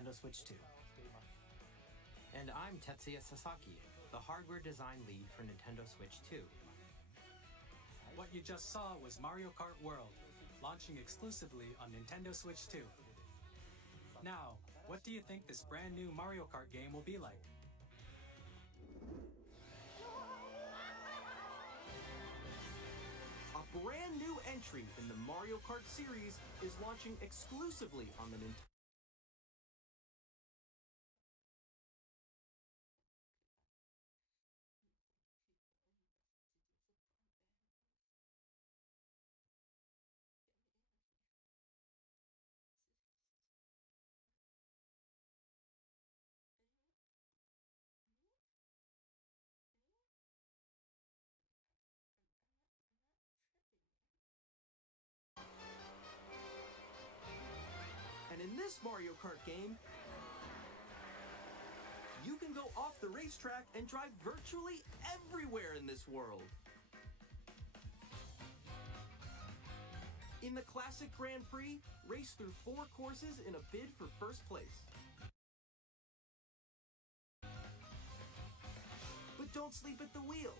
Nintendo Switch 2. And I'm Tetsuya Sasaki, the hardware design lead for Nintendo Switch 2. What you just saw was Mario Kart World, launching exclusively on Nintendo Switch 2. Now, what do you think this brand new Mario Kart game will be like? A brand new entry in the Mario Kart series is launching exclusively on the Nintendo. And in this Mario Kart game, you can go off the racetrack and drive virtually everywhere in this world. In the classic Grand Prix, race through 4 courses in a bid for first place. But don't sleep at the wheel.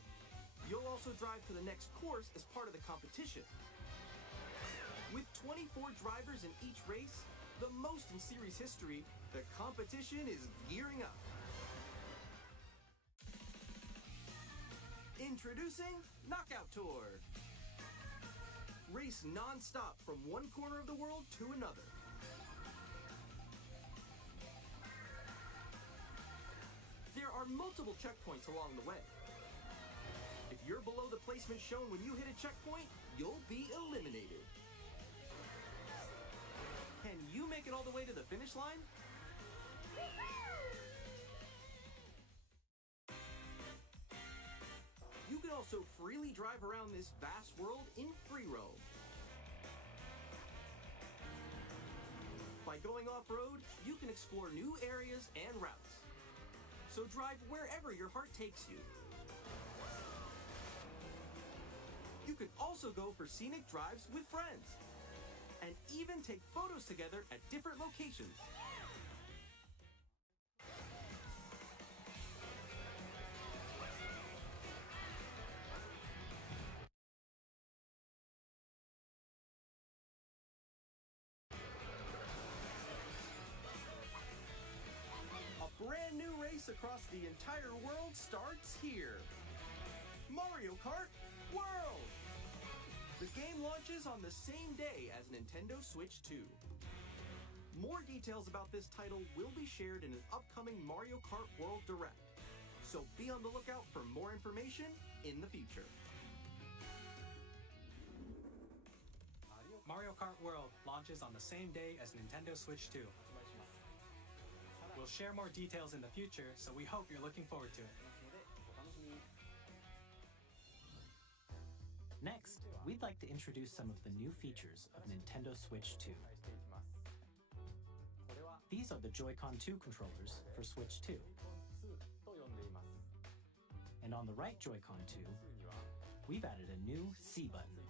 You'll also drive to the next course as part of the competition. With 24 drivers in each race, the most in series history, the competition is gearing up. Introducing Knockout Tour. Race non-stop from one corner of the world to another. There are multiple checkpoints along the way. If you're below the placement shown when you hit a checkpoint, you'll be eliminated. Can you make it all the way to the finish line? You can also freely drive around this vast world in free roam. By going off-road, you can explore new areas and routes. So drive wherever your heart takes you. You can also go for scenic drives with friends, and even take photos together at different locations. A brand new race across the entire world starts here. Mario Kart World! The game launches on the same day as Nintendo Switch 2. More details about this title will be shared in an upcoming Mario Kart World Direct, so be on the lookout for more information in the future. Mario Kart World launches on the same day as Nintendo Switch 2. We'll share more details in the future, so we hope you're looking forward to it. Next, we'd like to introduce some of the new features of Nintendo Switch 2. These are the Joy-Con 2 controllers for Switch 2. And on the right Joy-Con 2, we've added a new C button.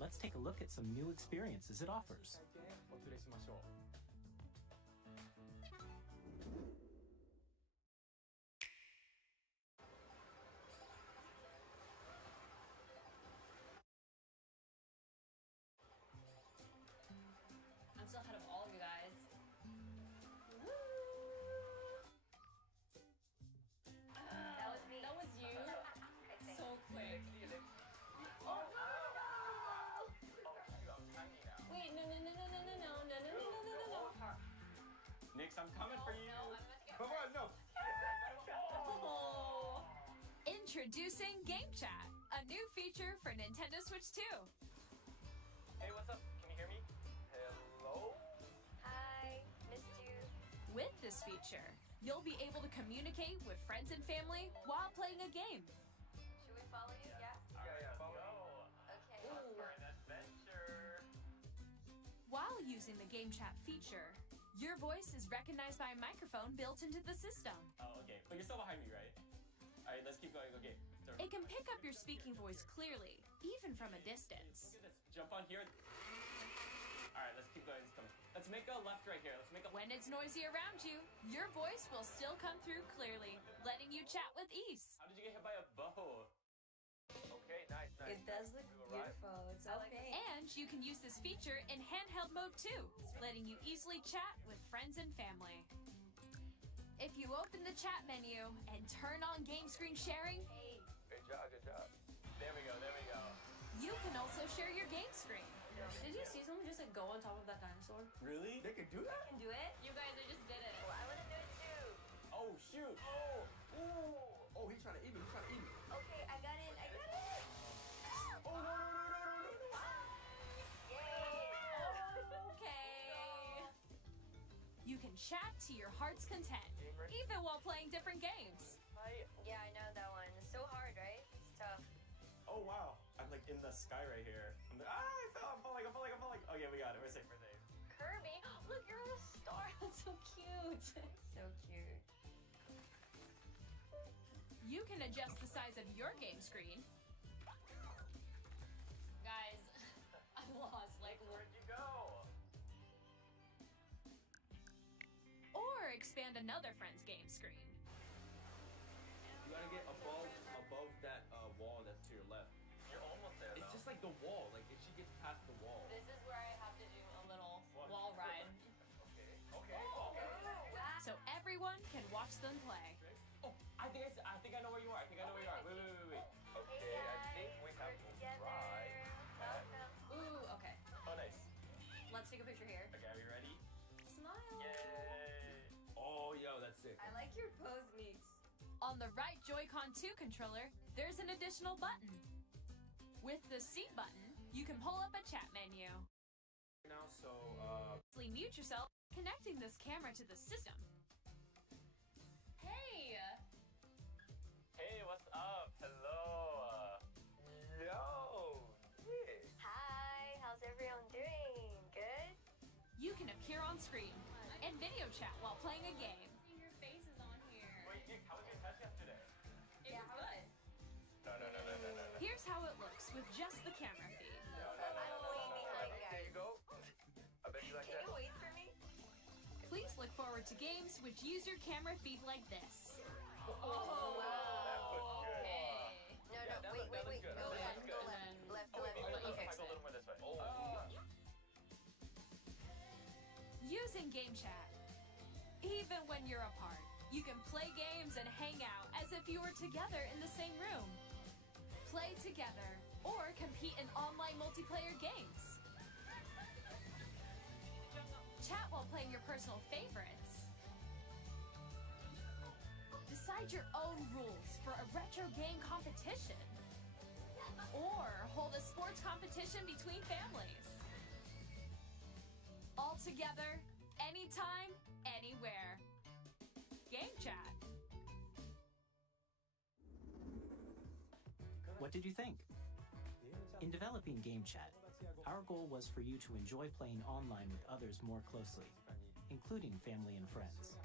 Let's take a look at some new experiences it offers. I'm still ahead of all of you guys. Woo! That was me. That was you? I think. So quick. Oh no! Wait, no. Nix, I'm coming for you. No, I'm about to get Come on, no. Oh. Introducing Game Chat, a new feature for Nintendo Switch 2. Hey, what's up? Can you hear me? Hello? Hi, missed you. With this feature, you'll be able to communicate with friends and family while playing a game. Should we follow you? Yeah? Yeah, follow me. Okay. For an adventure. While using the Game Chat feature, your voice is recognized by a microphone built into the system. Oh, okay. But you're still behind me, right? All right, let's keep going. Okay. It can pick up your speaking voice clearly, even from a distance. Look at this. Jump on here. All right, let's keep going. It's coming. Let's make a left right here. Let's make a... When it's noisy around you, your voice will still come through clearly, letting you chat with ease. How did you get hit by a boat? Okay, nice. It does look beautiful. It's okay. And you can use this feature in handheld mode too, letting you easily chat with friends and family. If you open the chat menu and turn on game screen sharing, Good job, good job. There we go, there we go. you can also share your game screen. Did you see someone just like go on top of that dinosaur? Really? They can do that? Can do it? You guys, I just did it. Oh, I want to do it too. Oh, shoot. Oh, ooh. Oh, he's trying to eat me. He's trying to eat me. Okay, I got it. I got it. Oh, no. Yay. Okay. You can chat to your heart's content, even while playing different games. Yeah, I know that one. It's so hard, right? It's tough. Oh, wow. I'm like in the sky right here. I'm like, I fell. I'm falling. Okay, we got it. We're safe. Kirby, look, you're on a star. That's so cute. So cute. You can adjust the size of your game screen, Guys, I'm lost. Like, Where'd you go? or expand another friend's game screen. You gotta get above that wall that's to your left. You're almost there, It's just like the wall. Like if she gets past the wall. this is where I have to do a little wall ride. Okay. Wow. So everyone can watch them play. Oh, I think I know where you are. Wait. Hey guys, we're together. Welcome. Ooh, okay. Oh, nice. Let's take a picture here. Okay, are we ready? Smile. Yay. Oh, yo, that's sick. I like your pose, Meeks. On the right Joy-Con 2 controller, there's an additional button. With the C button, you can pull up a chat menu. Now, so, Easily mute yourself, connecting this camera to the system. Hey! Hey, what's up? Hello. Yo. Hi, how's everyone doing? Good? You can appear on screen and video chat while playing a game. Your face is on here. Wait, Nick, how was your test yesterday? It was good. No. Here's how it looks with just the camera feed. I'm way behind, There guys. you go. I bet you like Can that. you wait for me? Please look forward to games which use your camera feed like this. That was good. Okay. No, Yeah, that wait. looks good. Go That left, looks go good. left. Left, Oh, wait, left. maybe you let's fix go a it. little more this way. Using game chat. Even when you're apart, you can play games and hang out as if you were together in the same room. Play together or compete in online multiplayer games. Chat while playing your personal favorites. Decide your own rules for a retro game competition. Or hold a sports competition between families. All together, anytime, anywhere. Game chat. What did you think? In developing Game Chat, our goal was for you to enjoy playing online with others more closely, including family and friends,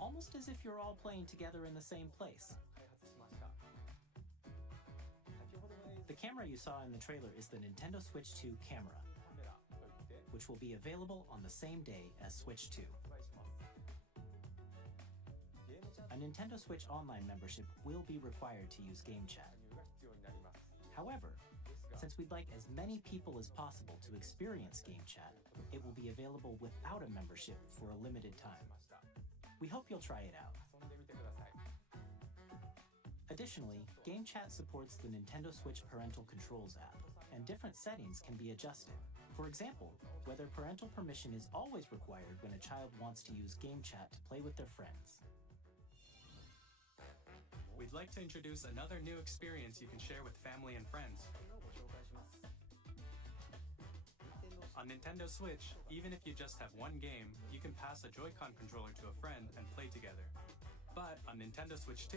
almost as if you're all playing together in the same place. The camera you saw in the trailer is the Nintendo Switch 2 camera, which will be available on the same day as Switch 2. A Nintendo Switch Online membership will be required to use Game Chat. However, since we'd like as many people as possible to experience Game Chat, it will be available without a membership for a limited time. We hope you'll try it out. Additionally, Game Chat supports the Nintendo Switch Parental Controls app, and different settings can be adjusted. For example, whether parental permission is always required when a child wants to use Game Chat to play with their friends. We'd like to introduce another new experience you can share with family and friends. On Nintendo Switch, even if you just have one game, you can pass a Joy-Con controller to a friend and play together. But on Nintendo Switch 2,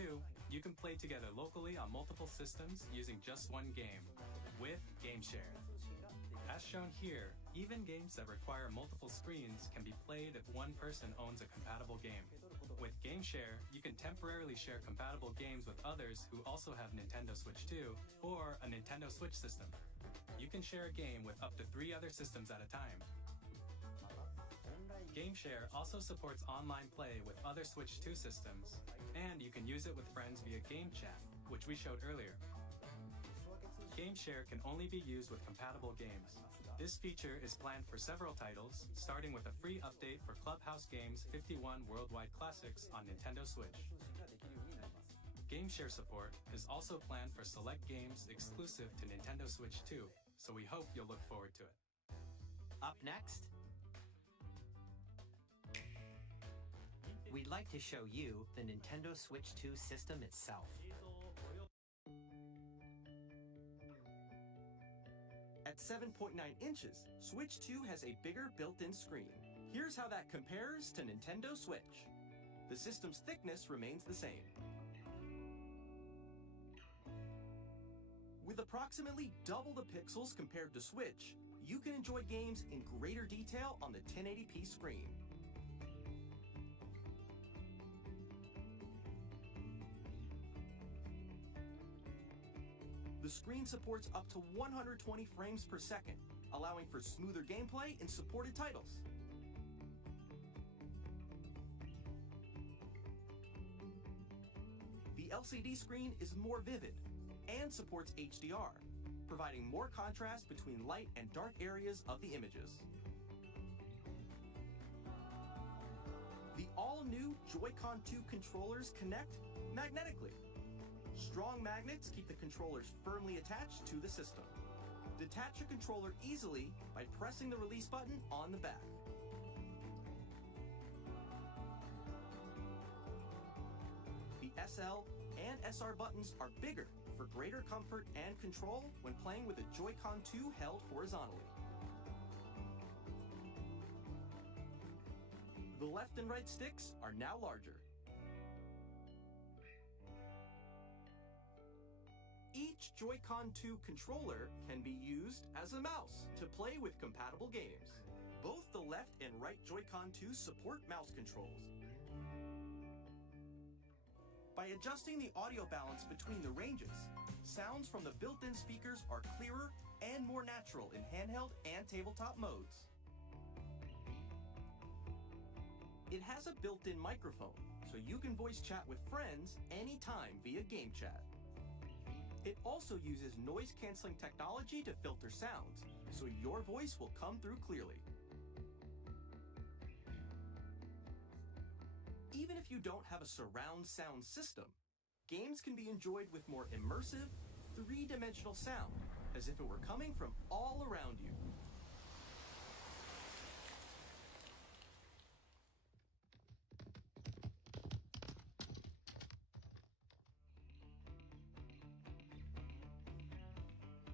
you can play together locally on multiple systems using just one game, with Game Share. As shown here, even games that require multiple screens can be played if one person owns a compatible game. With Game Share, you can temporarily share compatible games with others who also have Nintendo Switch 2 or a Nintendo Switch system. You can share a game with up to 3 other systems at a time. GameShare also supports online play with other Switch 2 systems, and you can use it with friends via Game Chat, which we showed earlier. GameShare can only be used with compatible games. This feature is planned for several titles, starting with a free update for Clubhouse Games 51 Worldwide Classics on Nintendo Switch. GameShare support is also planned for select games exclusive to Nintendo Switch 2, so we hope you'll look forward to it. Up next, we'd like to show you the Nintendo Switch 2 system itself. At 7.9 inches, Switch 2 has a bigger built-in screen. Here's how that compares to Nintendo Switch. The system's thickness remains the same. With approximately double the pixels compared to Switch, you can enjoy games in greater detail on the 1080p screen. The screen supports up to 120 frames per second, allowing for smoother gameplay in supported titles. The LCD screen is more vivid and supports HDR, providing more contrast between light and dark areas of the images. The all-new Joy-Con 2 controllers connect magnetically. Strong magnets keep the controllers firmly attached to the system. Detach a controller easily by pressing the release button on the back. The SL and SR buttons are bigger for greater comfort and control when playing with a Joy-Con 2 held horizontally. The left and right sticks are now larger. Each Joy-Con 2 controller can be used as a mouse to play with compatible games. Both the left and right Joy-Con 2 support mouse controls. By adjusting the audio balance between the ranges, sounds from the built-in speakers are clearer and more natural in handheld and tabletop modes. It has a built-in microphone, so you can voice chat with friends anytime via Game Chat. It also uses noise-canceling technology to filter sounds, so your voice will come through clearly. Even if you don't have a surround sound system, games can be enjoyed with more immersive, three-dimensional sound, as if it were coming from all around you.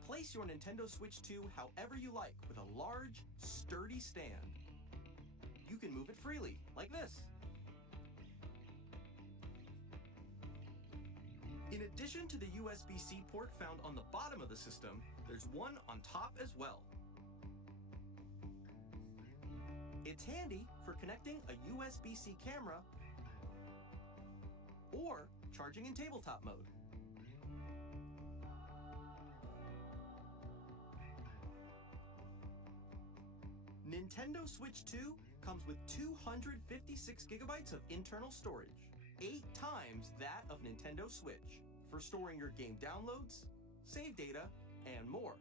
Place your Nintendo Switch 2 however you like with a large, sturdy stand. You can move it freely, like this. In addition to the USB-C port found on the bottom of the system, there's one on top as well. It's handy for connecting a USB-C camera or charging in tabletop mode. Nintendo Switch 2 comes with 256 gigabytes of internal storage, 8 times that of Nintendo Switch, for storing your game downloads, save data, and more.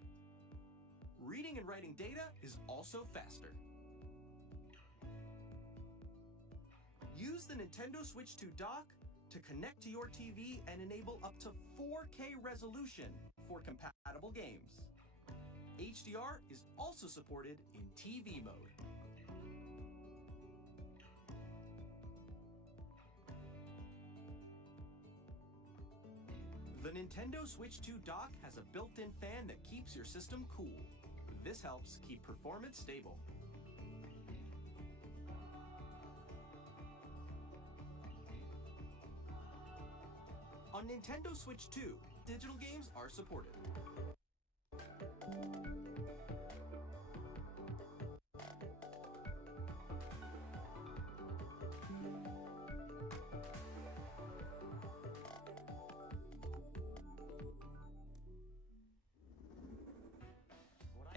Reading and writing data is also faster. Use the Nintendo Switch 2 dock to connect to your TV and enable up to 4K resolution for compatible games. HDR is also supported in TV mode. The Nintendo Switch 2 dock has a built-in fan that keeps your system cool. This helps keep performance stable. On Nintendo Switch 2, digital games are supported.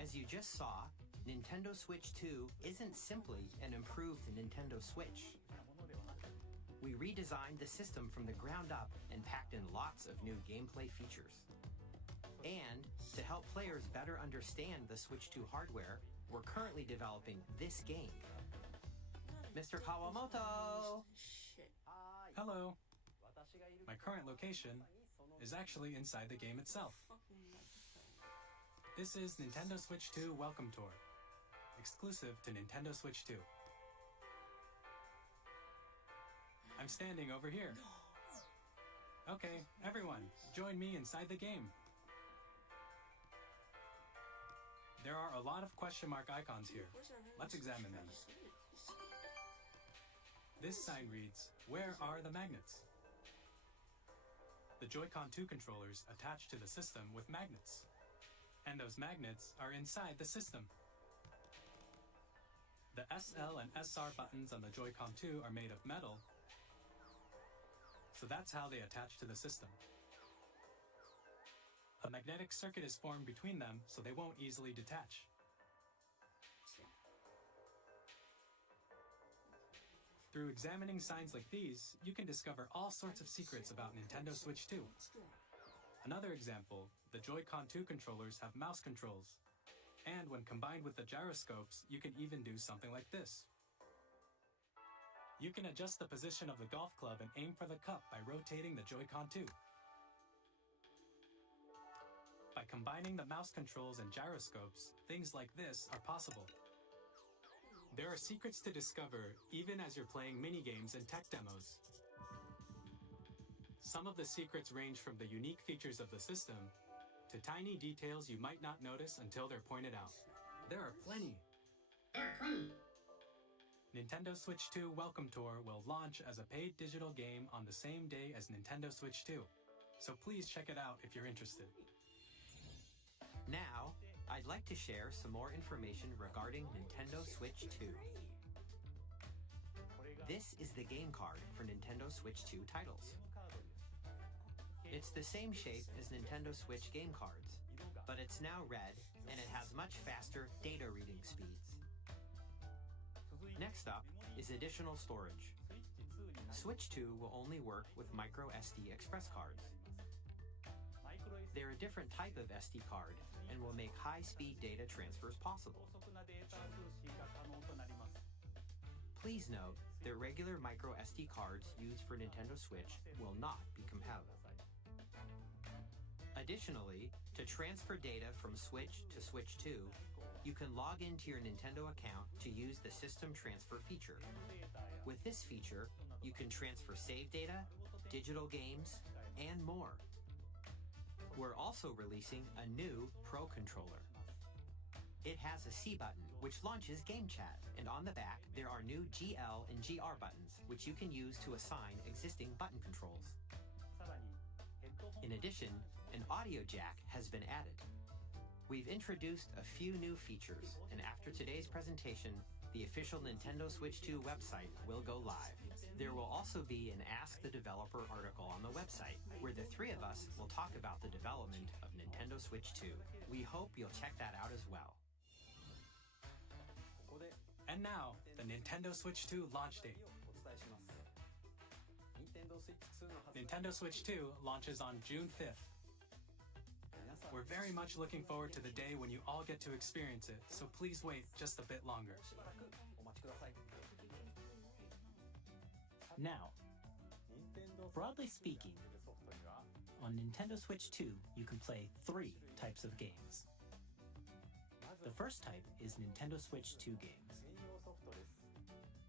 As you just saw, Nintendo Switch 2 isn't simply an improved Nintendo Switch. We redesigned the system from the ground up and packed in lots of new gameplay features. And to help players better understand the Switch 2 hardware, we're currently developing this game. Mr. Kawamoto! Hello. My current location is actually inside the game itself. This is Nintendo Switch 2 Welcome Tour, exclusive to Nintendo Switch 2. I'm standing over here. Okay, everyone, join me inside the game. There are a lot of question mark icons here. Let's examine them. This sign reads, "Where are the magnets?" The Joy-Con 2 controllers attach to the system with magnets. And those magnets are inside the system. The SL and SR buttons on the Joy-Con 2 are made of metal, so that's how they attach to the system. A magnetic circuit is formed between them so they won't easily detach. Through examining signs like these, you can discover all sorts of secrets about Nintendo Switch 2. Another example, the Joy-Con 2 controllers have mouse controls. And when combined with the gyroscopes, you can even do something like this. You can adjust the position of the golf club and aim for the cup by rotating the Joy-Con 2. By combining the mouse controls and gyroscopes, things like this are possible. There are secrets to discover even as you're playing minigames and tech demos. Some of the secrets range from the unique features of the system to tiny details you might not notice until they're pointed out. There are plenty. Nintendo Switch 2 Welcome Tour will launch as a paid digital game on the same day as Nintendo Switch 2, so please check it out if you're interested. Now, I'd like to share some more information regarding Nintendo Switch 2. This is the game card for Nintendo Switch 2 titles. It's the same shape as Nintendo Switch game cards, but it's now red and it has much faster data reading speeds. Next up is additional storage. Switch 2 will only work with micro SD express cards. They're a different type of SD card and will make high-speed data transfers possible. Please note that regular micro SD cards used for Nintendo Switch will not be compatible. Additionally, to transfer data from Switch to Switch 2, you can log into your Nintendo account to use the System Transfer feature. With this feature, you can transfer save data, digital games, and more. We're also releasing a new Pro controller. It has a C button, which launches Game Chat, and on the back, there are new GL and GR buttons, which you can use to assign existing button controls. In addition, an audio jack has been added. We've introduced a few new features, and after today's presentation, the official Nintendo Switch 2 website will go live. There will also be an Ask the Developer article on the website, where the three of us will talk about the development of Nintendo Switch 2. We hope you'll check that out as well. And now, the Nintendo Switch 2 launch date. Nintendo Switch 2 launches on June 5th. We're very much looking forward to the day when you all get to experience it, so please wait just a bit longer. Now, broadly speaking, on Nintendo Switch 2, you can play 3 types of games. The first type is Nintendo Switch 2 games.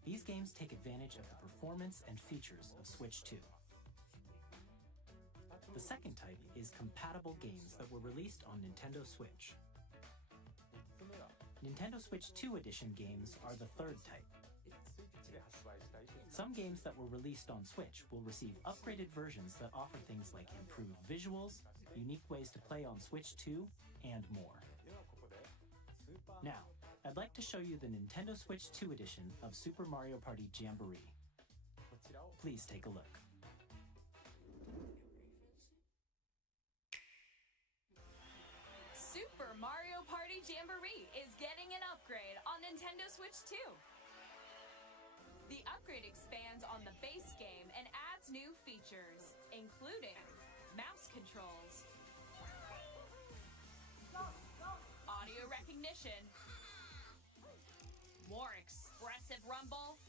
These games take advantage of the performance and features of Switch 2. The second type is compatible games that were released on Nintendo Switch. Nintendo Switch 2 Edition games are the third type. Some games that were released on Switch will receive upgraded versions that offer things like improved visuals, unique ways to play on Switch 2, and more. Now, I'd like to show you the Nintendo Switch 2 edition of Super Mario Party Jamboree. Please take a look. Super Mario Party Jamboree is getting an upgrade. upgrade on Nintendo Switch 2. The upgrade expands on the base game and adds new features, including mouse controls, audio recognition, more expressive rumble,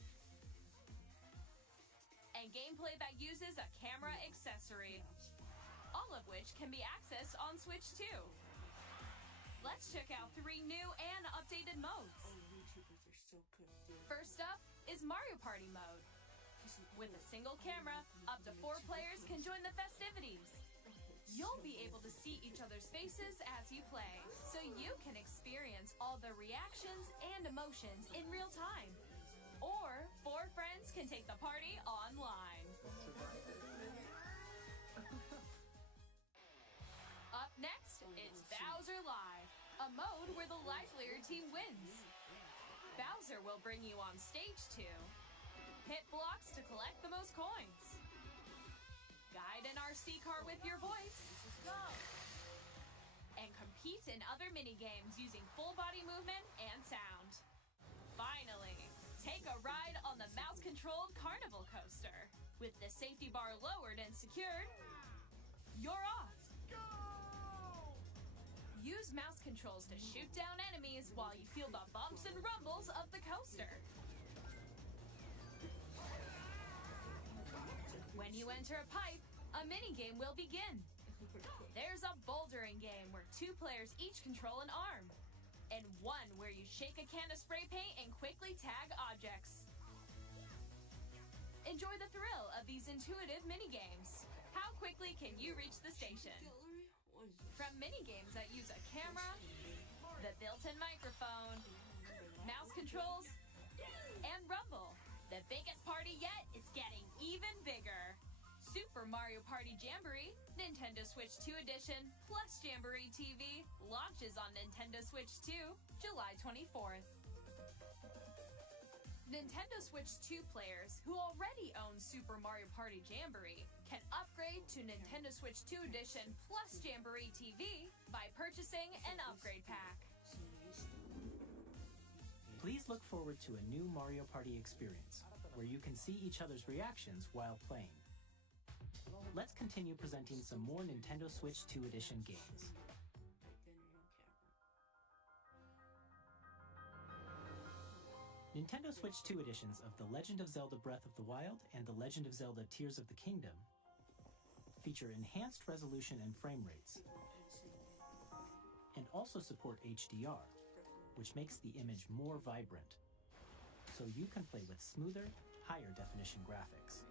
and gameplay that uses a camera accessory, all of which can be accessed on Switch 2. Let's check out 3 new and updated modes. First up is Mario Party mode. With a single camera, up to 4 players can join the festivities. You'll be able to see each other's faces as you play, so you can experience all the reactions and emotions in real time. Or 4 friends can take the party online. Up next, it's Bowser Live, a mode where the livelier team wins. Bowser will bring you on stage to hit blocks to collect the most coins, guide an RC car with your voice, and compete in other mini-games using full-body movement and sound. Finally, take a ride on the mouse-controlled carnival coaster. With the safety bar lowered and secured, you're off. Use mouse controls to shoot down enemies while you feel the bumps and rumbles of the coaster. When you enter a pipe, a mini-game will begin. There's a bouldering game where 2 players each control an arm, and one where you shake a can of spray paint and quickly tag objects. Enjoy the thrill of these intuitive mini-games. How quickly can you reach the station? From mini-games that use a camera, the built-in microphone, mouse controls, and rumble, the biggest party yet is getting even bigger. Super Mario Party Jamboree, Nintendo Switch 2 Edition, plus Jamboree TV launches on Nintendo Switch 2, July 24th. Nintendo Switch 2 players who already own Super Mario Party Jamboree can upgrade to Nintendo Switch 2 Edition plus Jamboree TV by purchasing an upgrade pack. Please look forward to a new Mario Party experience, where you can see each other's reactions while playing. Let's continue presenting some more Nintendo Switch 2 Edition games. Nintendo Switch 2 editions of The Legend of Zelda Breath of the Wild and The Legend of Zelda Tears of the Kingdom feature enhanced resolution and frame rates, and also support HDR, which makes the image more vibrant, so you can play with smoother, higher definition graphics.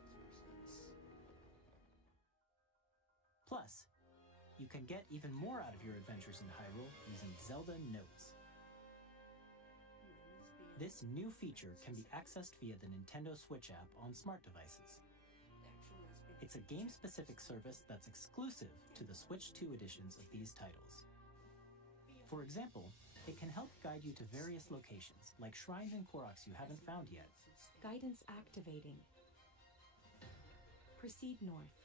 Plus, you can get even more out of your adventures in Hyrule using Zelda Notes. This new feature can be accessed via the Nintendo Switch app on smart devices. It's a game-specific service that's exclusive to the Switch 2 editions of these titles. For example, it can help guide you to various locations, like shrines and Koroks you haven't found yet. Guidance activating. Proceed north.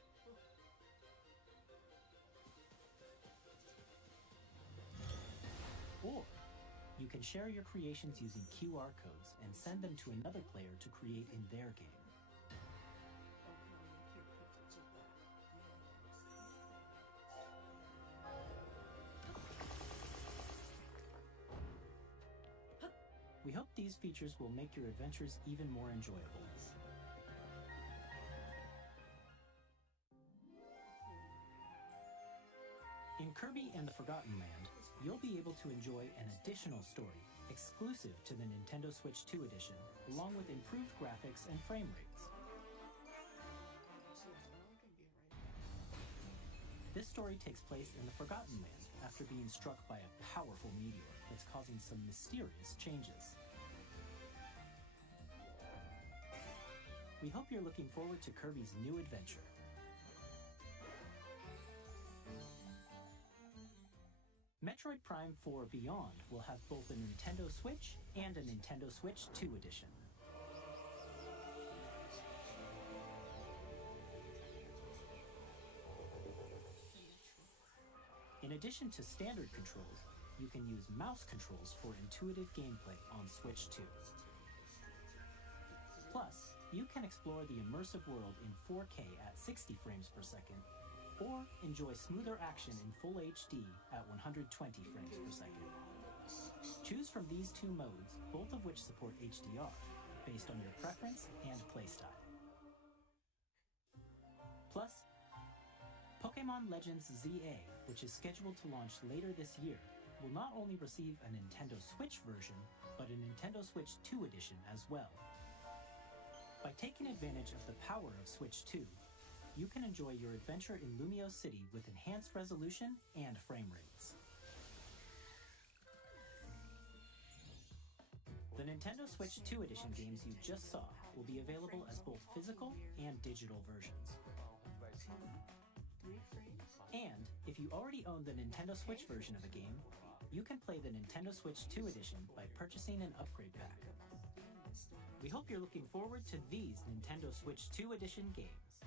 Or you can share your creations using QR codes and send them to another player to create in their game. We hope these features will make your adventures even more enjoyable. In Kirby and the Forgotten Land, you'll be able to enjoy an additional story exclusive to the Nintendo Switch 2 edition, along with improved graphics and frame rates. This story takes place in the Forgotten Land after being struck by a powerful meteor that's causing some mysterious changes. We hope you're looking forward to Kirby's new adventure. Metroid Prime 4 Beyond will have both a Nintendo Switch and a Nintendo Switch 2 edition. In addition to standard controls, you can use mouse controls for intuitive gameplay on Switch 2. Plus, you can explore the immersive world in 4K at 60 frames per second, or enjoy smoother action in Full HD at 120 frames per second. Choose from these two modes, both of which support HDR, based on your preference and playstyle. Plus, Pokémon Legends ZA, which is scheduled to launch later this year, will not only receive a Nintendo Switch version, but a Nintendo Switch 2 edition as well. By taking advantage of the power of Switch 2, you can enjoy your adventure in Lumio City with enhanced resolution and frame rates. The Nintendo Switch 2 edition games you just saw will be available as both physical and digital versions. And if you already own the Nintendo Switch version of a game, you can play the Nintendo Switch 2 edition by purchasing an upgrade pack. We hope you're looking forward to these Nintendo Switch 2 edition games.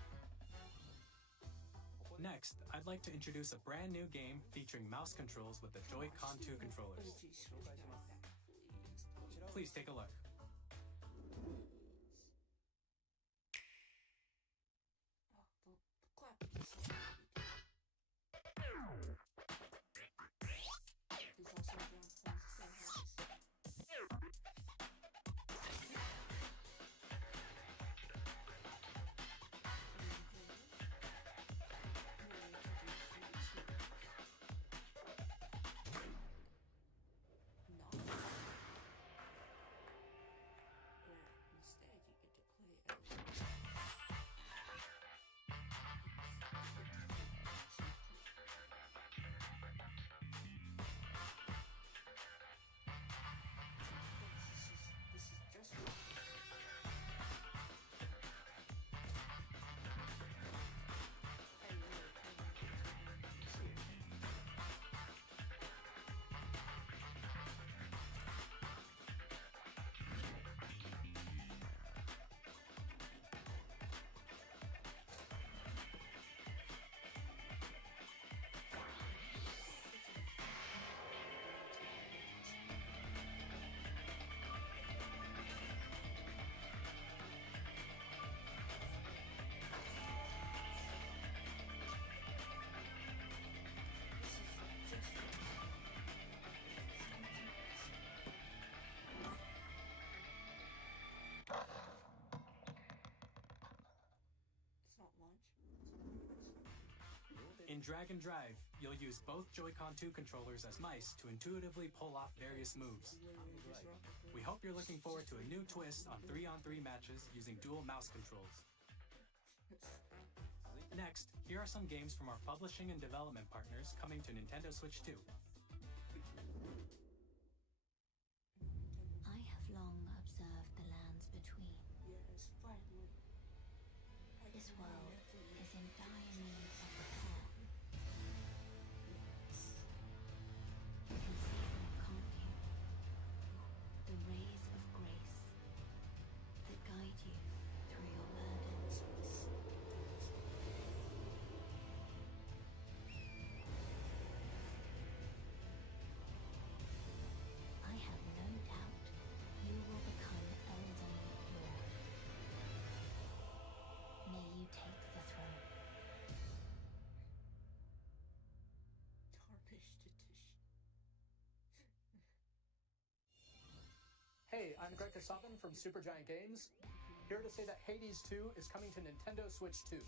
Next, I'd like to introduce a brand new game featuring mouse controls with the Joy-Con 2 controllers. Please take a look. In Drag and Drive, you'll use both Joy-Con 2 controllers as mice to intuitively pull off various moves. We hope you're looking forward to a new twist on 3-on-3 matches using dual mouse controls. Next, here are some games from our publishing and development partners coming to Nintendo Switch 2. I have long observed the lands between. This world is in dire need of repair. You can see them, can't you? The rays of grace that guide you through your burdens. I have no doubt you will become Elden Lord. May you take the throne. Hey, I'm Greg Kasabin from Supergiant Games, here to say that Hades 2 is coming to Nintendo Switch 2.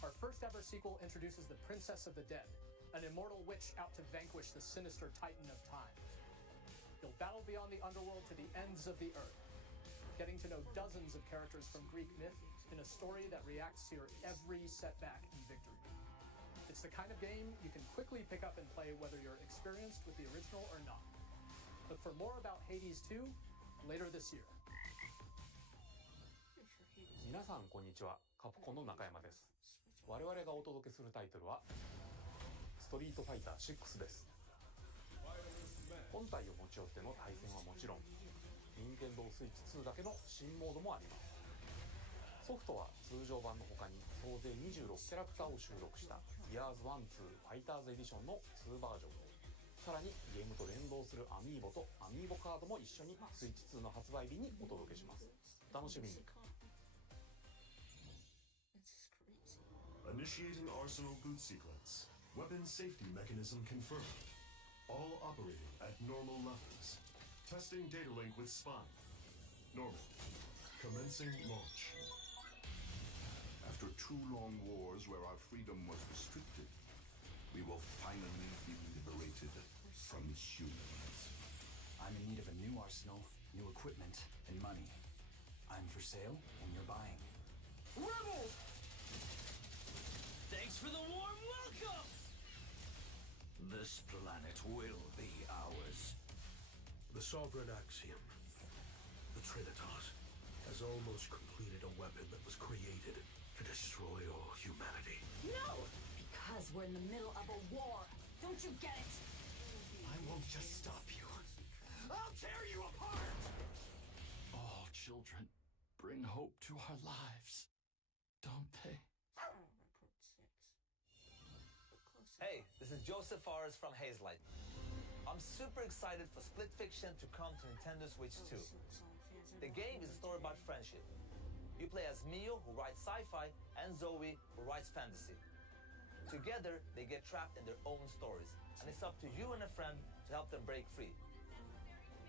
Our first ever sequel introduces the Princess of the Dead, an immortal witch out to vanquish the sinister Titan of Time. You'll battle beyond the underworld to the ends of the earth, getting to know dozens of characters from Greek myth in a story that reacts to your every setback and victory. It's the kind of game you can quickly pick up and play whether you're experienced with the original or not. Look for more about Hades 2 later this year. 皆さんこんにちは、カプコンの中山です。我々がお届けするタイトルはストリートファイター6です。本体を持ち寄っての対戦はもちろん、任天堂スイッチ2だけの新モードもあります。ソフトは通常版の他に総勢26キャラクターを収録した Years 1-2 ファイターズエディションの2バージョンを、さらにゲームと連動するアミーボとアミーボカードも一緒にスイッチ2の発売日にお届けします。お楽しみに。Initiating Arsenal boot sequence. Weapon safety mechanism confirmed. All operating at normal levels. Testing data link with spine. Normal. Commencing launch. After 2 long wars where our freedom was restricted, we will finally be liberated from humans. I'm in need of a new arsenal, new equipment, and money. I'm for sale, and you're buying. Rebels! Thanks for the warm welcome! This planet will be ours. The Sovereign Axiom, the Trinitas, has almost completed a weapon that was created to destroy all humanity. No! Because we're in the middle of a war. Don't you get it? I won't just stop you. I'll tear you apart! All children bring hope to our lives, don't they? Hey, this is Joseph Forrest from Hazelight. I'm super excited for Split Fiction to come to Nintendo Switch 2. The game is a story about friendship. You play as Mio, who writes sci-fi, and Zoe, who writes fantasy. Together, they get trapped in their own stories, and it's up to you and a friend to help them break free.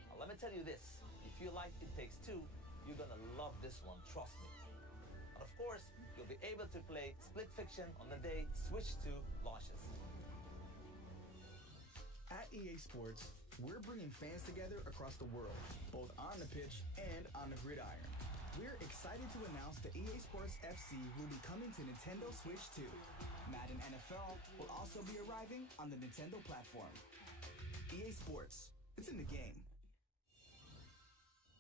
Now, let me tell you this, if you like It Takes Two, you're gonna love this one, trust me. And of course, you'll be able to play Split Fiction on the day Switch 2 launches. At EA Sports, we're bringing fans together across the world, both on the pitch and on the gridiron. We're excited to announce that EA Sports FC will be coming to Nintendo Switch 2. Madden NFL will also be arriving on the Nintendo platform. EA Sports, it's in the game.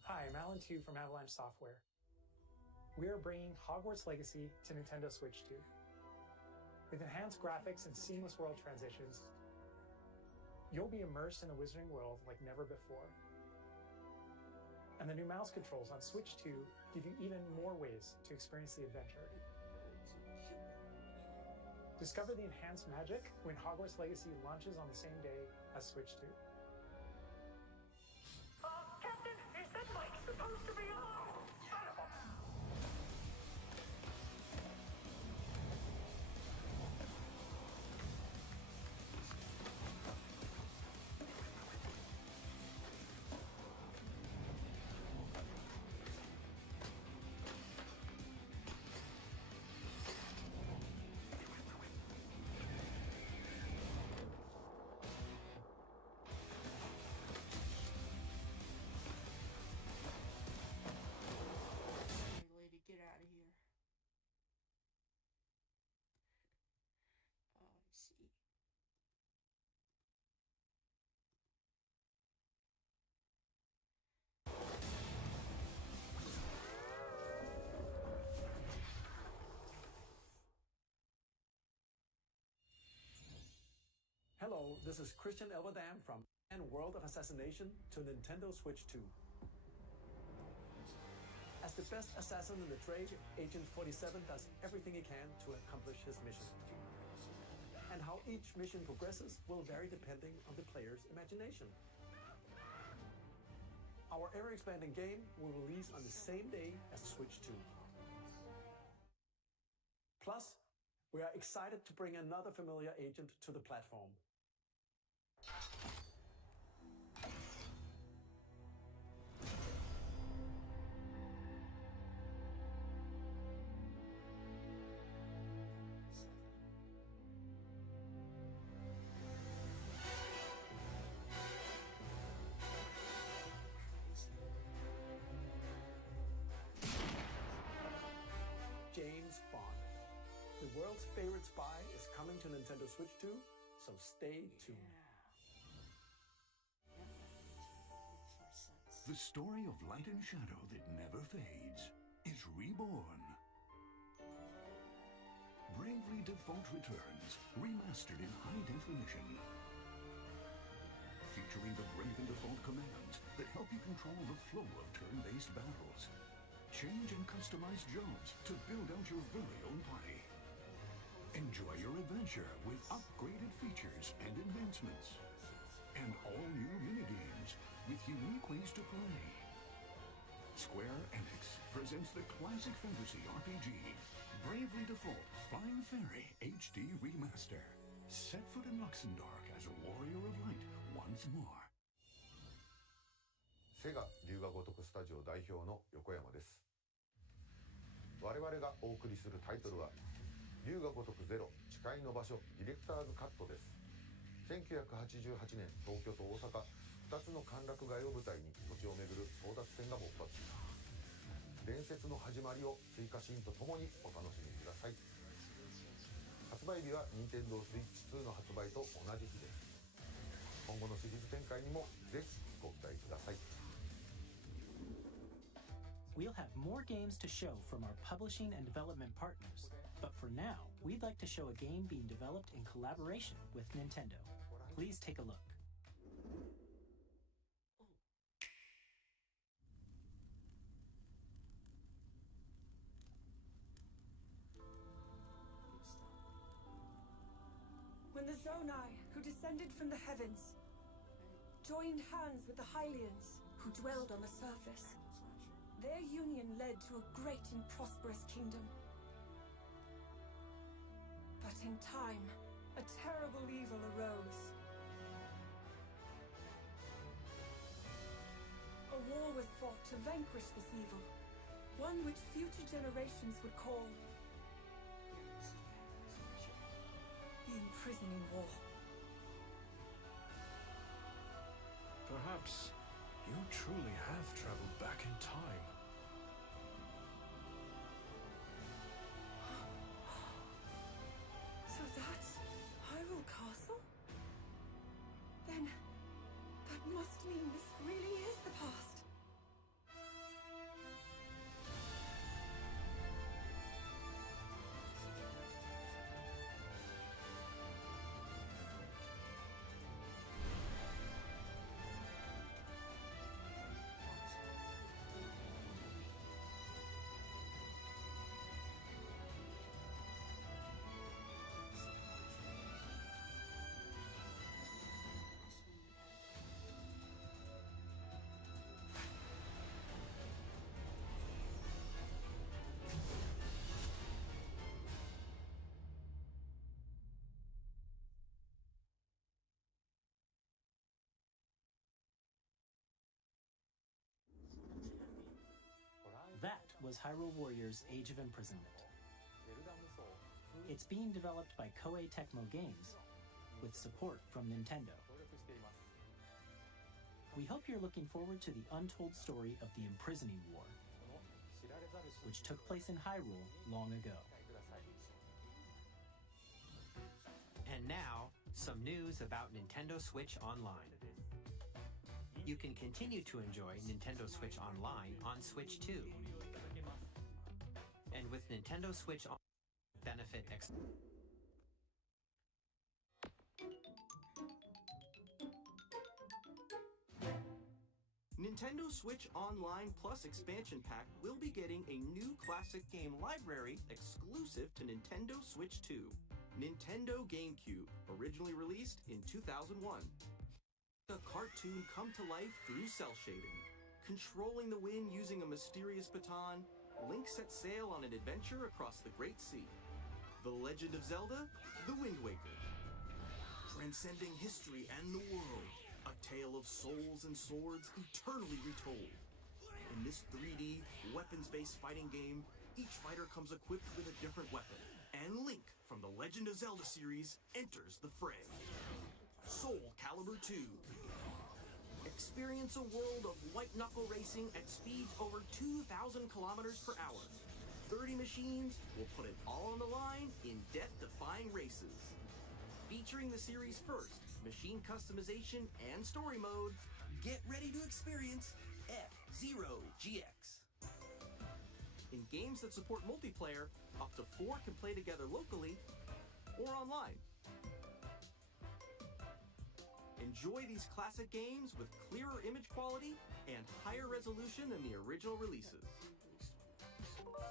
Hi, I'm Alan Tu from Avalanche Software. We are bringing Hogwarts Legacy to Nintendo Switch 2. With enhanced graphics and seamless world transitions, you'll be immersed in the wizarding world like never before. And the new mouse controls on Switch 2 give you even more ways to experience the adventure. Discover the enhanced magic when Hogwarts Legacy launches on the same day as Switch 2. Captain, is that mic supposed to be on? Get out of here. Oh, I see. Hello, this is Christian Elverdam from World of Assassination to Nintendo Switch 2. As the best assassin in the trade, Agent 47 does everything he can to accomplish his mission. And how each mission progresses will vary depending on the player's imagination. Our ever-expanding game will release on the same day as Switch 2. Plus, we are excited to bring another familiar agent to the platform. James Bond. The world's favorite spy is coming to Nintendo Switch 2, so stay tuned. The story of light and shadow that never fades is reborn. Bravely Default returns, remastered in high definition. Featuring the Brave and Default commands that help you control the flow of turn-based battles. Change and customize jobs to build out your very own party. Enjoy your adventure with upgraded features and enhancements. and all-new minigames with unique ways to play. Square Enix presents the classic fantasy RPG, Bravely Default Fine Fairy HD Remaster. Set foot in Luxembourg as a warrior of light once more. セガ龍が如くスタジオ代表の横山です。我々がお送りするタイトルは龍が如くゼロ誓いの場所ディレクターズカットです。1988年東京と大阪2つの歓楽街を舞台に土地を巡る争奪戦が勃発。伝説の始まりを追加シーンとともにお楽しみください。発売日は任天堂スイッチ2の発売と同じ日です。今後のシリーズ展開にもぜひご期待ください。We'll have more games to show from our publishing and development partners, but for now, we'd like to show a game being developed in collaboration with Nintendo. Please take a look. When the Zonai, who descended from the heavens, joined hands with the Hylians, who dwelled on the surface, their union led to a great and prosperous kingdom. But in time, a terrible evil arose. A war was fought to vanquish this evil, one which future generations would call the Imprisoning War. Perhaps you truly have traveled back in time. So that's Hyrule Castle? Then that must mean this really is the past. That was Hyrule Warriors Age of Imprisonment. It's being developed by Koei Tecmo Games with support from Nintendo. We hope you're looking forward to the untold story of the Imprisoning War, which took place in Hyrule long ago. And now, some news about Nintendo Switch Online. You can continue to enjoy Nintendo Switch Online on Switch 2. And with Nintendo Switch Online, benefit Nintendo Switch Online Plus Expansion Pack will be getting a new classic game library exclusive to Nintendo Switch 2. Nintendo GameCube, originally released in 2001. A cartoon come to life through cell shading. Controlling the wind using a mysterious baton, Link sets sail on an adventure across the Great Sea. The Legend of Zelda, The Wind Waker. Transcending history and the world, a tale of souls and swords eternally retold. In this 3D, weapons-based fighting game, each fighter comes equipped with a different weapon, and Link from the Legend of Zelda series enters the fray. Soul Calibur 2. Experience a world of white-knuckle racing at speeds over 2,000 kilometers per hour. 30 machines will put it all on the line in death-defying races. Featuring the series' first machine customization and story mode, get ready to experience F-Zero GX. In games that support multiplayer, up to 4 can play together locally or online. Enjoy these classic games with clearer image quality and higher resolution than the original releases.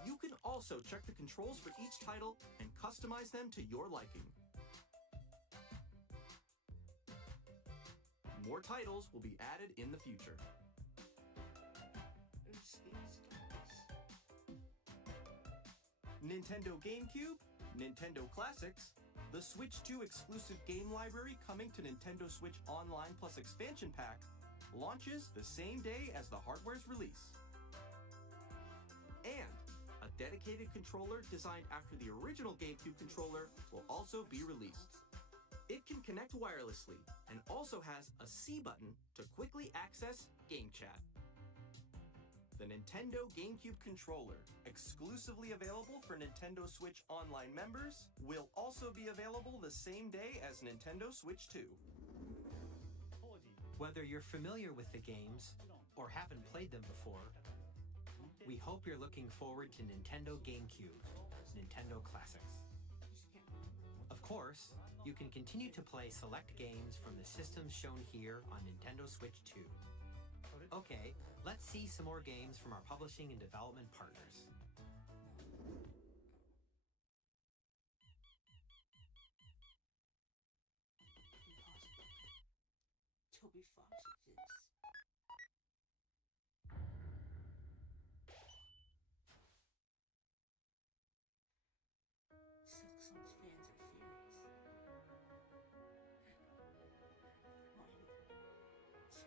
You can also check the controls for each title and customize them to your liking. more titles will be added in the future. Nintendo GameCube, Nintendo Classics, the Switch 2 exclusive game library coming to Nintendo Switch Online Plus Expansion Pack launches the same day as the hardware's release. And a dedicated controller designed after the original GameCube controller will also be released. It can connect wirelessly and also has a C button to quickly access Game Chat. The Nintendo GameCube controller, exclusively available for Nintendo Switch Online members, will also be available the same day as Nintendo Switch 2. Whether you're familiar with the games or haven't played them before, we hope you're looking forward to Nintendo GameCube, Nintendo Classics. Of course, you can continue to play select games from the systems shown here on Nintendo Switch 2. Okay, let's see some more games from our publishing and development partners. Toby Fox exists. Silksong's fans are furious. Chapter 3 and 4. Oh, they just say it's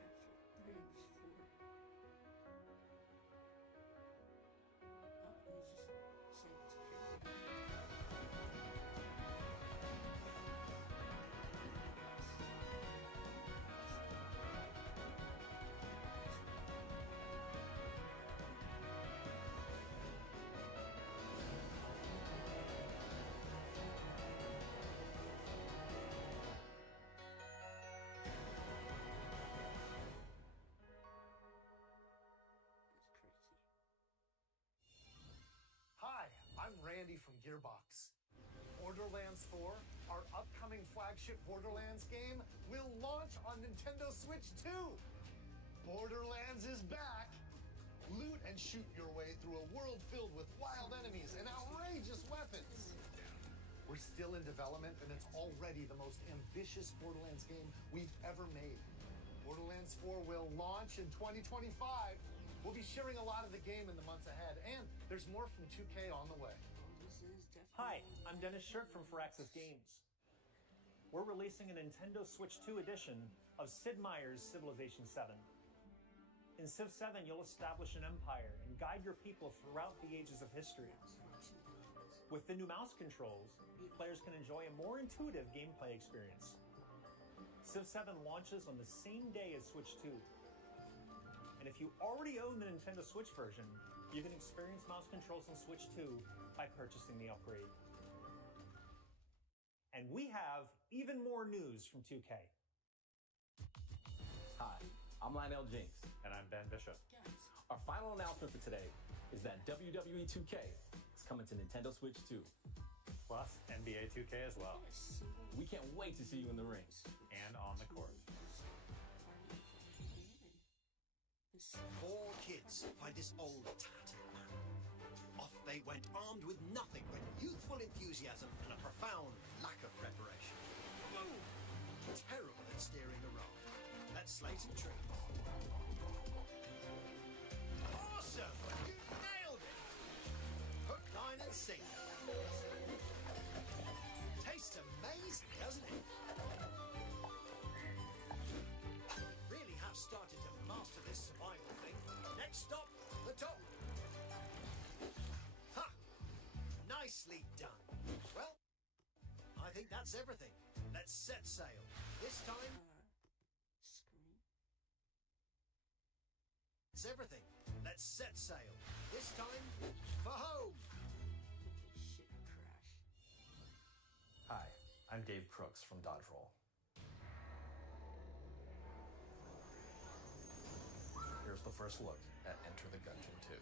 Hi, I'm Randy from Gearbox. Borderlands 4, our upcoming flagship Borderlands game, will launch on Nintendo Switch 2. Borderlands is back. Loot and shoot your way through a world filled with wild enemies and outrageous weapons. We're still in development, and it's already the most ambitious Borderlands game we've ever made. Borderlands 4 will launch in 2025. We'll be sharing a lot of the game in the months ahead, and there's more from 2K on the way. Hi, I'm Dennis Shirk from Firaxis Games. We're releasing a Nintendo Switch 2 edition of Sid Meier's Civilization 7. In Civ 7, you'll establish an empire and guide your people throughout the ages of history. With the new mouse controls, players can enjoy a more intuitive gameplay experience. Civ 7 launches on the same day as Switch 2. And if you already own the Nintendo Switch version, you can experience mouse controls in Switch 2 by purchasing the upgrade. And we have even more news from 2K. Hi, I'm Lionel Jinx. And I'm Ben Bishop. Our final announcement for today is that WWE 2K is coming to Nintendo Switch 2. Plus NBA 2K as well. We can't wait to see you in the ring. And on the court. 4 kids find this old tattered man. Off they went armed with nothing but youthful enthusiasm and a profound lack of preparation. Terrible at steering a raft. Let's slay some trees. Awesome! You nailed it! Hook, line and sinker. Tastes amazing, doesn't it? Really have started to master this survival thing. Next stop, the top. Ha! Nicely done. Well, I think that's everything. Let's set sail. This time... It's everything. Let's set sail. This time, for home. Hi, I'm Dave Crooks from Dodge Roll. Here's the first look at Enter the Gungeon 2.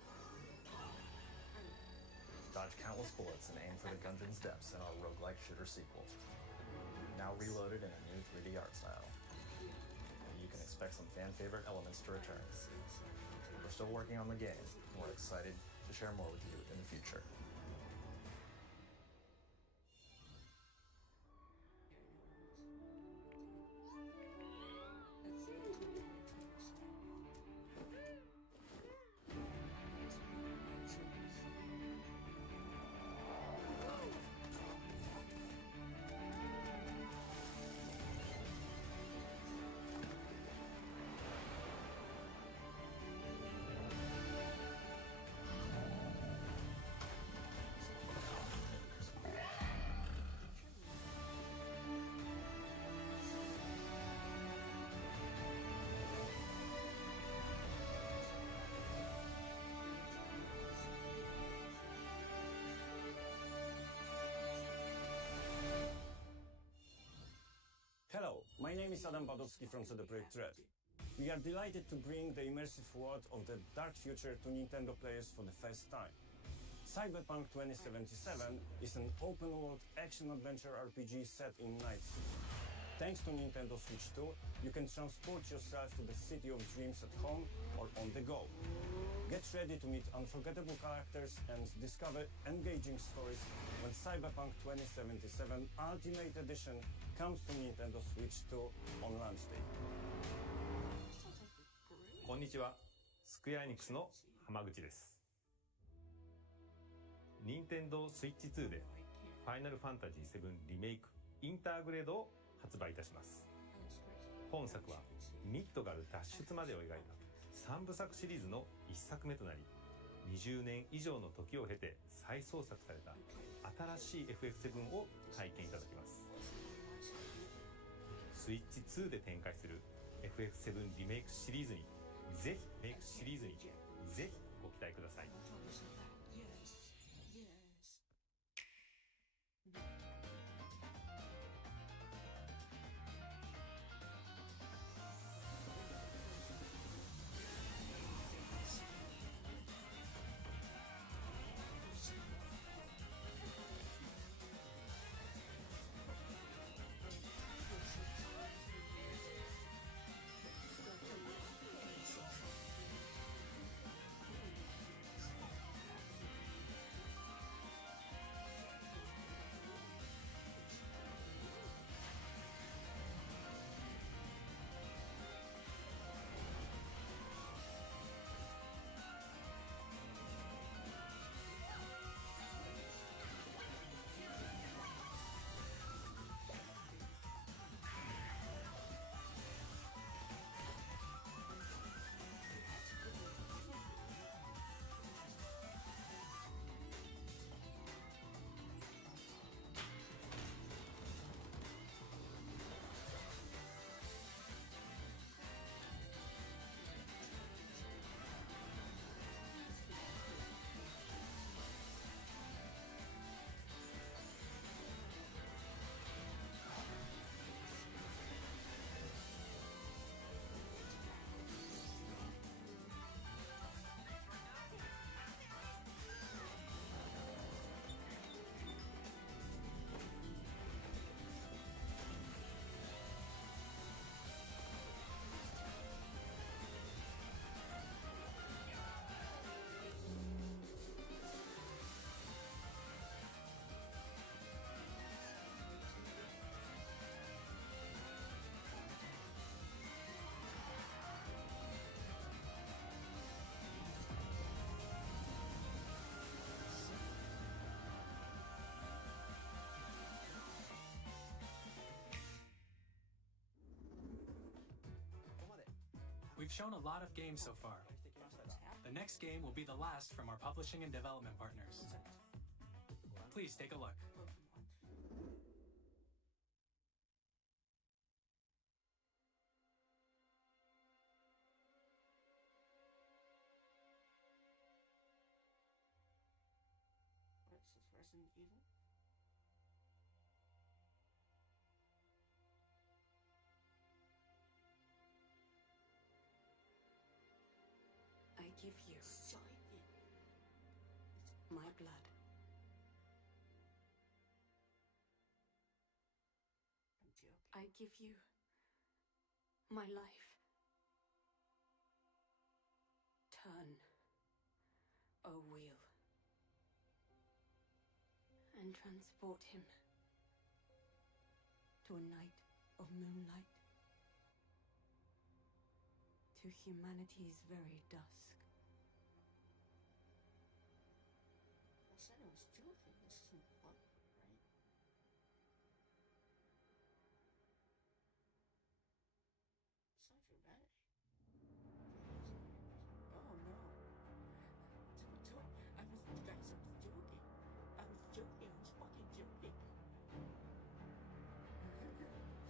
Dodge countless bullets and aim for the Gungeon's depths in our roguelike shooter sequel. Now reloaded in a new 3D art style. You can expect some fan-favorite elements to return. We're still working on the game, and we're excited to share more with you in the future. is Adam Badowski from CD Projekt Red. We are delighted to bring the immersive world of the dark future to Nintendo players for the first time. Cyberpunk 2077 is an open-world action-adventure RPG set in Night City. Thanks to Nintendo Switch 2, you can transport yourself to the city of dreams at home or on the go. Get ready to meet unforgettable characters and discover engaging stories when Cyberpunk 2077 Ultimate Edition comes to Nintendo Switch 2 on launch day. こんにちは、スクエアエニックスの浜口です。任天堂スイッチ2でファイナルファンタジー7リメイクインターグレードを発売いたします。本作はミッドガル脱出までを描いた3部作シリーズの1作目となり、20年以上の時を経て再創作された新しい FF7 を体験いただきます。スイッチ2で展開する FF7 リメイクシリーズにぜひご期待ください。We've shown a lot of games so far. The next game will be the last from our publishing and development partners. Please take a look. What's this, Resident Evil? I give you my blood. I give you my life. Turn a wheel and transport him to a night of moonlight, to humanity's very dusk. I said I was joking. This isn't fun, right? It's not dramatic. Oh no. Don't. I was joking. I was joking. I was fucking joking. Don't tell me it's an experience.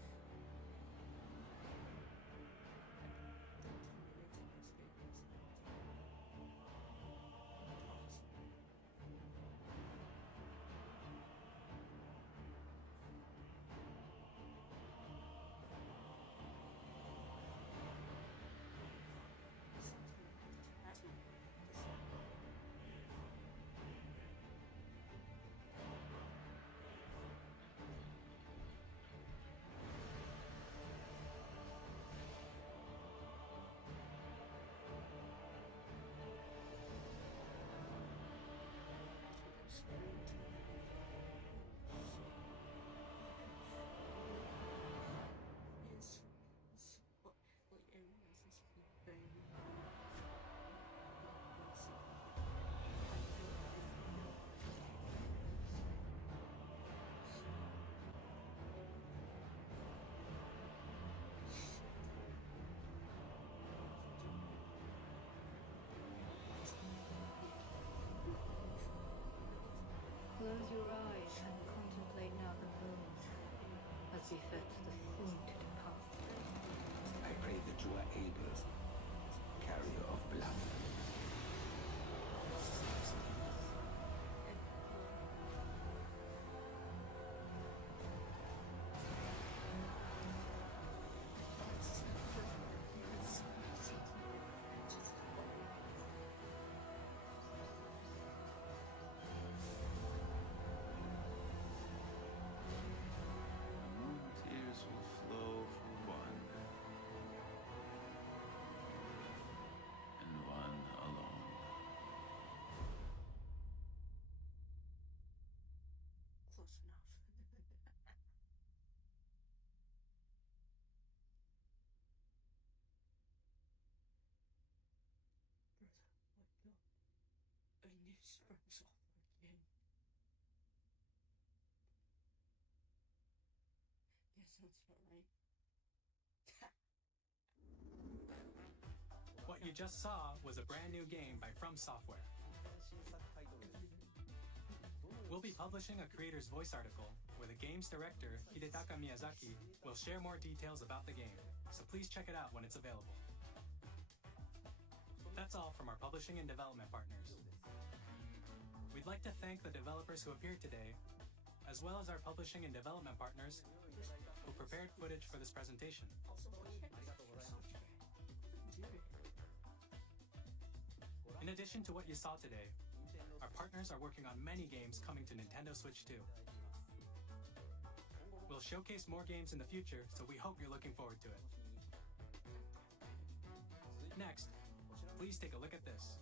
Joshua Aders, carrier of blood. Tears will flow for one, and one alone. Close enough. Brother, why not? I need springs off again. Yes, that's about right. What you just saw was a brand new game by From Software. We'll be publishing a creator's voice article where the game's director, Hidetaka Miyazaki, will share more details about the game, so please check it out when it's available. That's all from our publishing and development partners. We'd like to thank the developers who appeared today, as well as our publishing and development partners who prepared footage for this presentation. In addition to what you saw today, our partners are working on many games coming to Nintendo Switch 2. We'll showcase more games in the future, so we hope you're looking forward to it. Next, please take a look at this.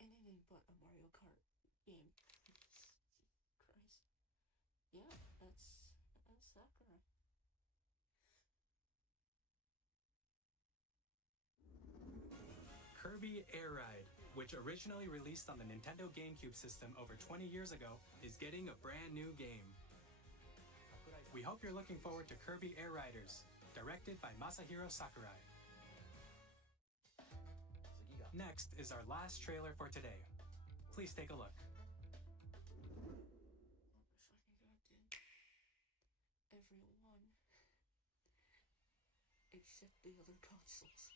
Anything but a Mario Kart game. Christ. Yeah, that's Sakura. Kirby Air Ride, which originally released on the Nintendo GameCube system over 20 years ago, is getting a brand new game. We hope you're looking forward to Kirby Air Riders, directed by Masahiro Sakurai. Next is our last trailer for today. Please take a look. Everyone. Except the other consoles.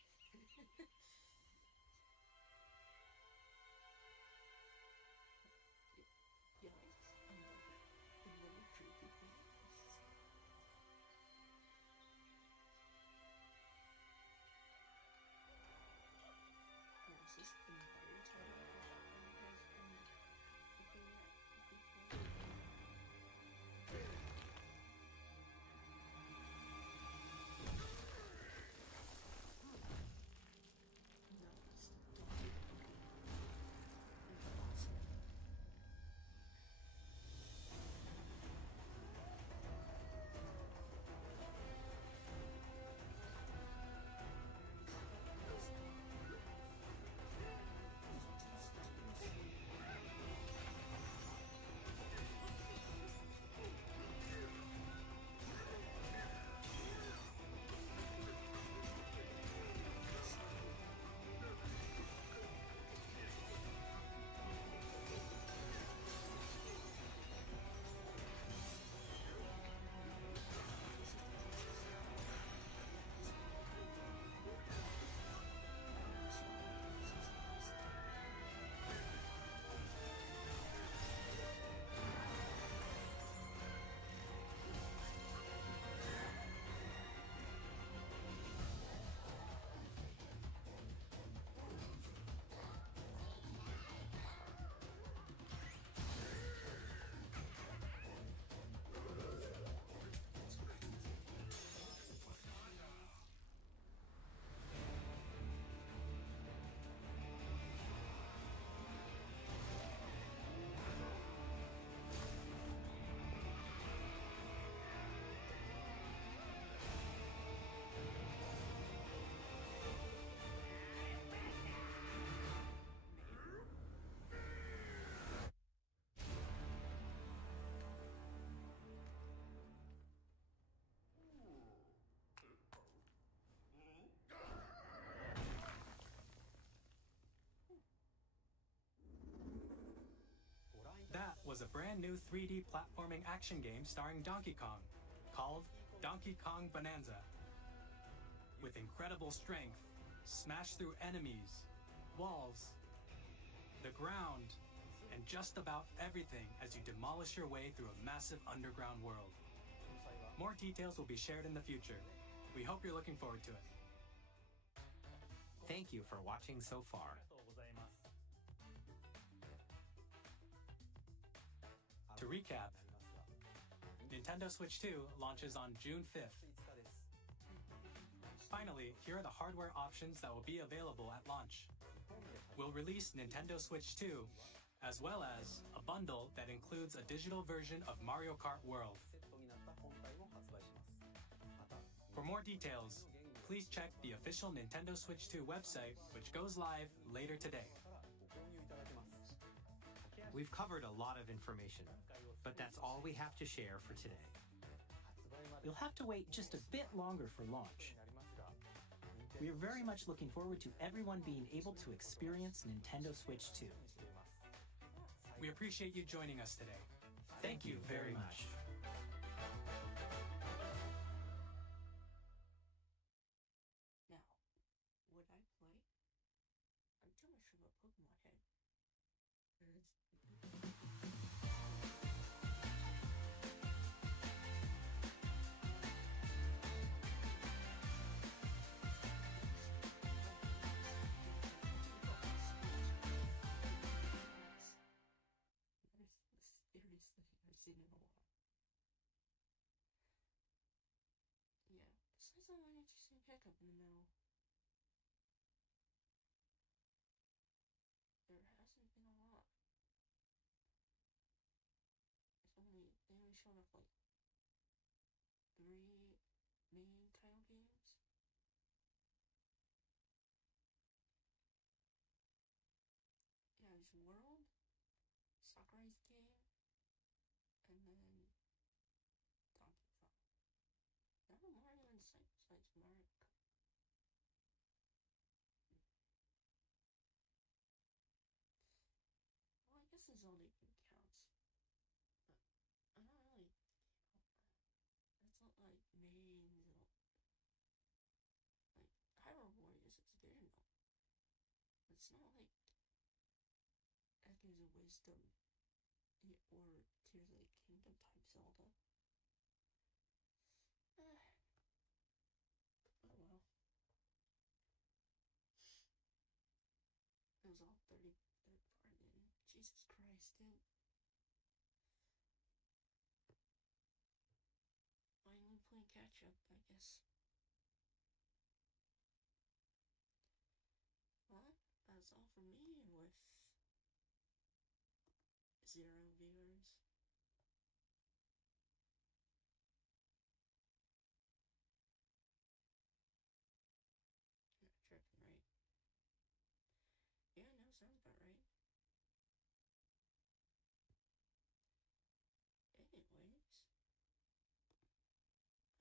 was a brand new 3D platforming action game starring Donkey Kong, called Donkey Kong Bonanza. With incredible strength, smash through enemies, walls, the ground, and just about everything as you demolish your way through a massive underground world. More details will be shared in the future. We hope you're looking forward to it. Thank you for watching so far. To recap, Nintendo Switch 2 launches on June 5th. Finally, here are the hardware options that will be available at launch. We'll release Nintendo Switch 2, as well as a bundle that includes a digital version of Mario Kart World. For more details, please check the official Nintendo Switch 2 website, which goes live later today. We've covered a lot of information, but that's all we have to share for today. You'll have to wait just a bit longer for launch. We are very much looking forward to everyone being able to experience Nintendo Switch 2. We appreciate you joining us today. Thank you very much. Now, would I play? I'm too much of a Pokemon head. I've seen in a while. Yeah, this has an interesting hiccup in the middle. There hasn't been a lot. They only showed up like 3 main title games. Yeah, there's World, Sakurai's game, and then Donkey Kong. No Mario in sight besides Mario Kart. Well, I guess this only counts. But I don't really. It's not like main. Like Hyrule Warriors is good enough. It's not like Echoes of Wisdom or Tears of the Kingdom type Zelda. Oh well. It was all third party. Jesus Christ, dude. Finally playing catch up, I guess. Well, that's all from me with 0 viewers. Not tripping, right? Yeah, no, sounds about right.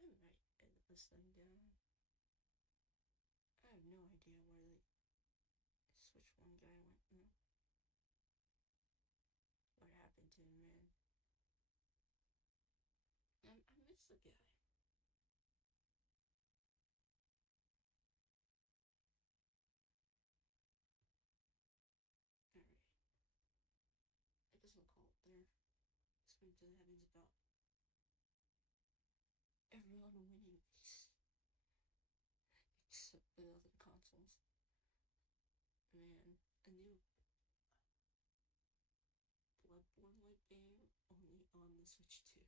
Anyways, I might edit this thing down. I have no idea where the Switch 1 guy went now. What happened to him, man? I miss the guy. Alright. I guess we'll call it there. Swing to the heavens about everyone winning except the other consoles. Man, a new Bloodborne-like game only on the Switch 2.